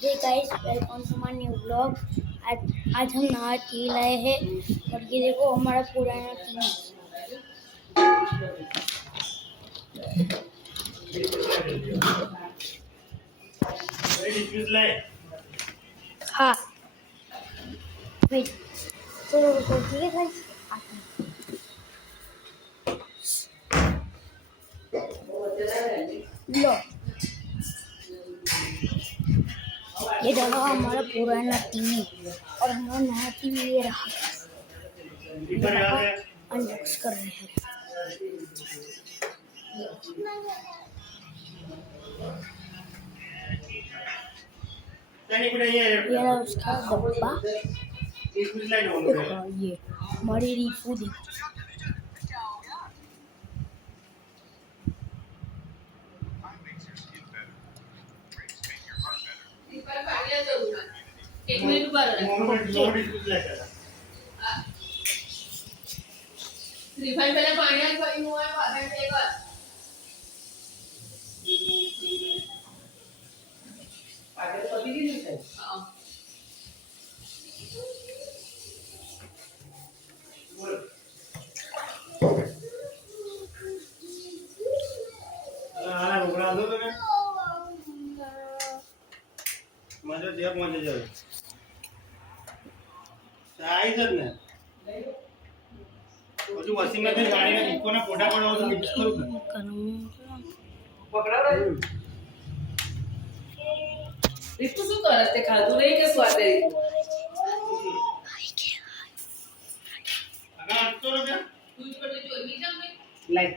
Hey guys, welcome to my new blog. आज हम नया टीवी लाए हैं और ये देखो हमारा पुराना टीवी। हाँ, वेट, चलो रुको, ठीक है गाइस, आते हैं। लो, ये देखो हमारा पुराना टीवी और हमारा नया टीवी ये रहा। अनबॉक्स कर रहे हैं। ये रहा उसका डब्बा। देखो ये हमारी रीफू देखो। एक मिनिट उभा राहा. रिफाईन पहिला पाण्यात करून वाटण ते कर. पाण्यात कधी गेली काय? हां. बोल. आला रोकड़ा दो तो मजा दिया मजा जाओ साइज ना બધું વોશિંગ મશીન ગાડીને ઇકોના ફોટા પડાવો તો મિક્સ કરું પકડાવ રીતુ શું કરે તે ખાધું નહીં કે સ્વાદ આવી આગળ તો રે તું જ પડે જો મી જામ લાઈક